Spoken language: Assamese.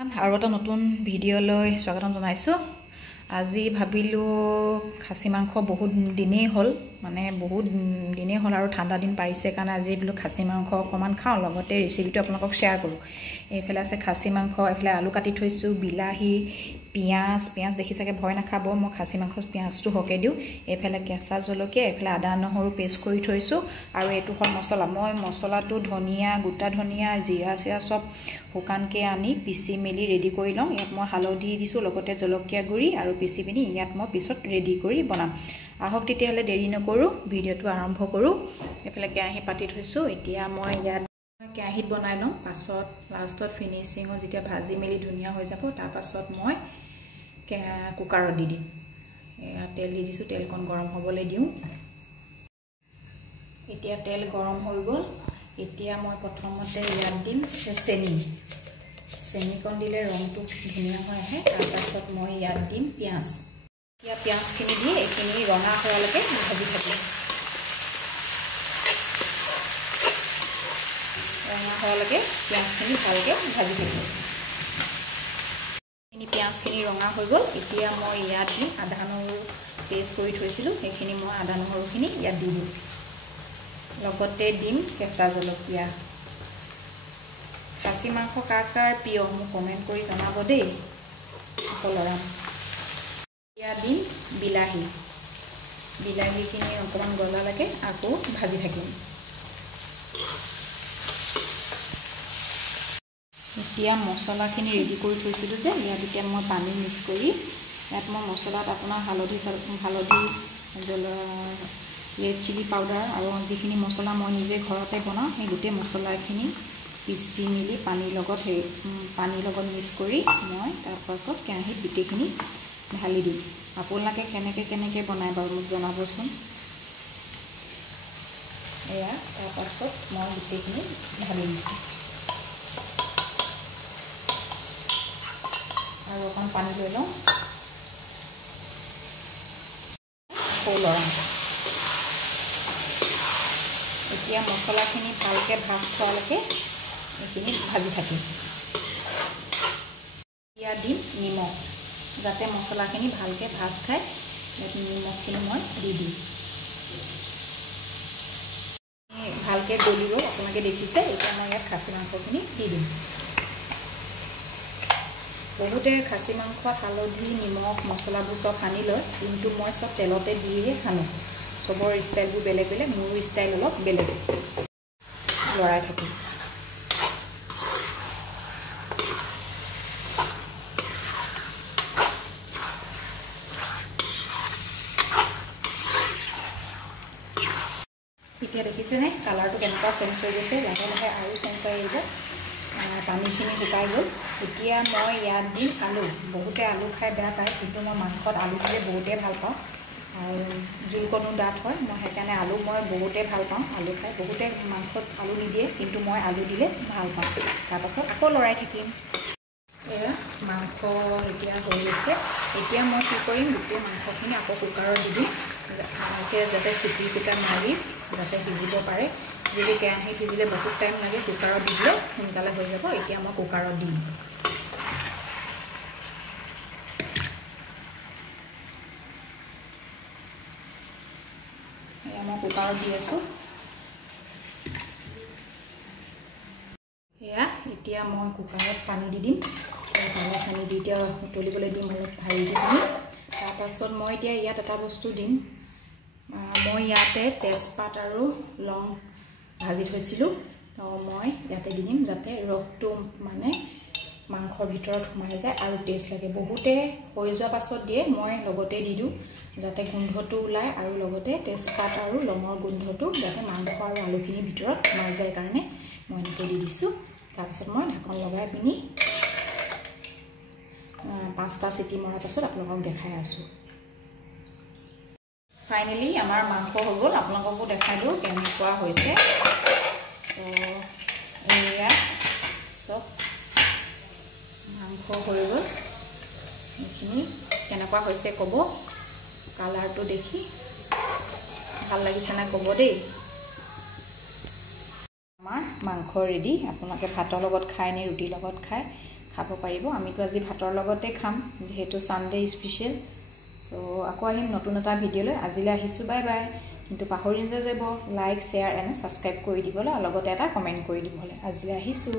আৰু এটা নতুন ভিডিঅ'লৈ স্বাগতম জনাইছো। আজি ভাবিলো খাসী মাংস বহুত দিনেই হ'ল আৰু ঠাণ্ডা দিন পাৰিছে কাৰণে আজি বোলো খাসী মাংস অকমান খাওঁ, লগতে ৰেচিপিটো আপোনালোকক শেয়াৰ কৰো। এইফালে আছে খাসী মাংস, এইফালে আলু কাটি থৈছো, বিলাহী, পিয়াজ দেখি চাগে ভয় নাখাব, মই খাসী মাংস পিয়াজটো হকে দিও। এইফালে কেঁচা জলকীয়া, এইফালে আদা নহৰু পেষ্ট কৰি থৈছো, আৰু এইটো হ'ল মছলা। মই মছলাটো ধনিয়া, গোটা ধনিয়া, জিৰা সব শুকানকে আনি পিছি মেলি ৰেডি কৰি লওঁ। ইয়াত মই হালধি দিছো, লগতে জলকীয়া গুড়ি আৰু পিছি পিনি ইয়াত মই পিছত ৰেডি কৰি বনাম। আহক তেতিয়াহ'লে দেৰি নকৰো, ভিডিঅ'টো আৰম্ভ কৰো। এইফালে কেৰাহী পাতি থৈছো, এতিয়া মই ইয়াত কেৰাহীত বনাই লওঁ। পাছত লাষ্টত ফিনিচিঙত যেতিয়া ভাজি মেলি ধুনীয়া হৈ যাব, তাৰ পাছত মই কুকাৰত দি দিম। তেল দি দিছো, তেলকণ গৰম হ'বলৈ দিওঁ। এতিয়া তেল গৰম হৈ গ'ল। এতিয়া মই প্ৰথমতে ইয়াত দিম চেনিকণ দিলে ৰংটো ধুনীয়া হৈ আহে। তাৰ পাছত মই ইয়াত দিম পিঁয়াজ। এতিয়া পিঁয়াজখিনি দি এইখিনি ৰঙা হোৱালৈকে ভাজি থাকিম। ৰঙা হোৱালৈকে পিঁয়াজখিনি ভালকৈ ভাজি থাকিম। পিঁয়াজখিনি ৰঙা হৈ গ'ল। এতিয়া মই ইয়াত দিম আদা নহৰু পেষ্ট কৰি থৈছিলোঁ, সেইখিনি মই আদা নহৰুখিনি ইয়াত দি দিম। লগতে দিম কেঁচা জলকীয়া। খাচী মাংস কাৰ কাৰ প্ৰিয় মোক কমেণ্ট কৰি জনাব দেই, লৰাম। এতিয়া দিম বিলাহীখিনি অকণমান গলালৈকে আকৌ ভাজি থাকিম। এতিয়া মছলাখিনি ৰেডি কৰি থৈছিলোঁ যে, ইয়াত এতিয়া মই পানী মিক্স কৰি ইয়াত মই মছলাত আপোনাৰ হালধি ৰেড চিলি পাউডাৰ আৰু যিখিনি মছলা মই নিজে ঘৰতে বনাওঁ, সেই গোটেই মছলাখিনি পিচি মেলি পানীৰ লগত মিক্স কৰি মই তাৰপাছত কেৰাহীত গোটেইখিনি ঢালি দিম। আপোনালোকে কেনেকৈ বনায় বাৰু মোক জনাবচোন। এয়া তাৰপাছত মই গোটেইখিনি ঢালি দিছোঁ আৰু অকণ পানী লৈ লওঁ। লৰাম। এতিয়া মছলাখিনি ভালকৈ ভাজ খোৱালৈকে এইখিনি ভাজি থাকিম। এতিয়া দিম নিমখ, যাতে মছলাখিনি ভালকৈ ভাজ খায়। ইয়াত নিমখখিনি মই দি দিম। ভালকৈ গলিব, আপোনালোকে দেখিছে। এতিয়া মই ইয়াত খাচী মাংসখিনি দি দিম। বহুতে খাচী মাংসত হালধি, নিমখ, মছলাবোৰ চব সানি লয়, কিন্তু মই চব তেলতে দিয়ে সানো। চবৰ ষ্টাইলবোৰ বেলেগ বেলেগ, মোৰ ষ্টাইল অলপ বেলেগ। লৰাই থাকিম। এতিয়া দেখিছেনে কালাৰটো কেনেকুৱা চেঞ্জ হৈ গৈছে, লাহে লাহে আৰু চেঞ্জ হৈ আহিব। পানীখিনি শুকাই গ'ল। এতিয়া মই ইয়াত দিম আলু। বহুতে আলু খাই বেয়া পায়, কিন্তু মই মাংসত আলু দিলে বহুতেই ভাল পাওঁ, আৰু জোলকণো ডাঠ হয়। মই সেইকাৰণে আলু বহুতেই ভাল পাওঁ আলু খাই। বহুতে মাংসত আলু নিদিয়ে, কিন্তু মই আলু দিলে ভাল পাওঁ। তাৰপাছত আকৌ লৰাই থাকিম। এয়া মাংস এতিয়া হৈ গৈছে। এতিয়া মই কি কৰিম, গোটেই মাংসখিনি আকৌ কুকাৰত দি দিম, যাতে চিটিকেইটা মাৰি যাতে সিজিব পাৰে। যদি কেৰাহীত সিজিলে বহুত টাইম লাগে, কুকাৰত দি দিলে সোনকালে হৈ যাব। এতিয়া মই কুকাৰত দিম। এয়া মই কুকাৰত দি আছোঁ। এতিয়া মই কুকাৰত পানী দি দিম। পানী দি এতিয়া উতলিবলৈ দিম অলপ ভাজি দি পিনি। তাৰপাছত মই এতিয়া ইয়াত এটা বস্তু দিম। মই ইয়াতে তেজপাত আৰু লং ভাজি থৈছিলোঁ, তো মই ইয়াতে দি দিম, যাতে ৰসটো মাংসৰ ভিতৰত সোমাই যায় আৰু টেষ্ট লাগে। বহুতে হৈ যোৱা পাছত দিয়ে, মই লগতে দি দিওঁ, যাতে গোন্ধটো ওলায়, আৰু লগতে তেজপাত আৰু লঙৰ গোন্ধটো যাতে মাংস আৰু আলুখিনিৰ ভিতৰত সোমাই যায় কাৰণে মই এনেকৈ দি দিছোঁ। তাৰপিছত মই ঢাকন লগাই পিনি 5টা চিটি মৰাৰ পাছত আপোনালোকক দেখাই আছোঁ। ফাইনেলি আমাৰ মাংস হৈ গ'ল। আপোনালোককো দেখাই দিওঁ কেনেকুৱা হৈছে। এয়া চব মাংস হৈ গ'ল। এইখিনি কেনেকুৱা হৈছে ক'ব, কালাৰটো দেখি ভাল লাগিছে নাই ক'ব দেই। আমাৰ মাংস ৰেডি। আপোনালোকে ভাতৰ লগত খায় নে ৰুটিৰ লগত খায় খাব পাৰিব আমিতো আজি ভাতৰ লগতে খাম যেহেতু সানডে স্পেশাল সো আকৌ আহিম নতুন এটা ভিডিও লৈ আজিলৈ আহিছো বাই বাই কিন্তু পাহৰি নাযাব লাইক শেয়াৰ এণ্ড সাবস্ক্ৰাইব কৰি দিবলৈ আৰু লগতে এটা কমেন্ট কৰি দিবলৈ আজিলৈ আহিছো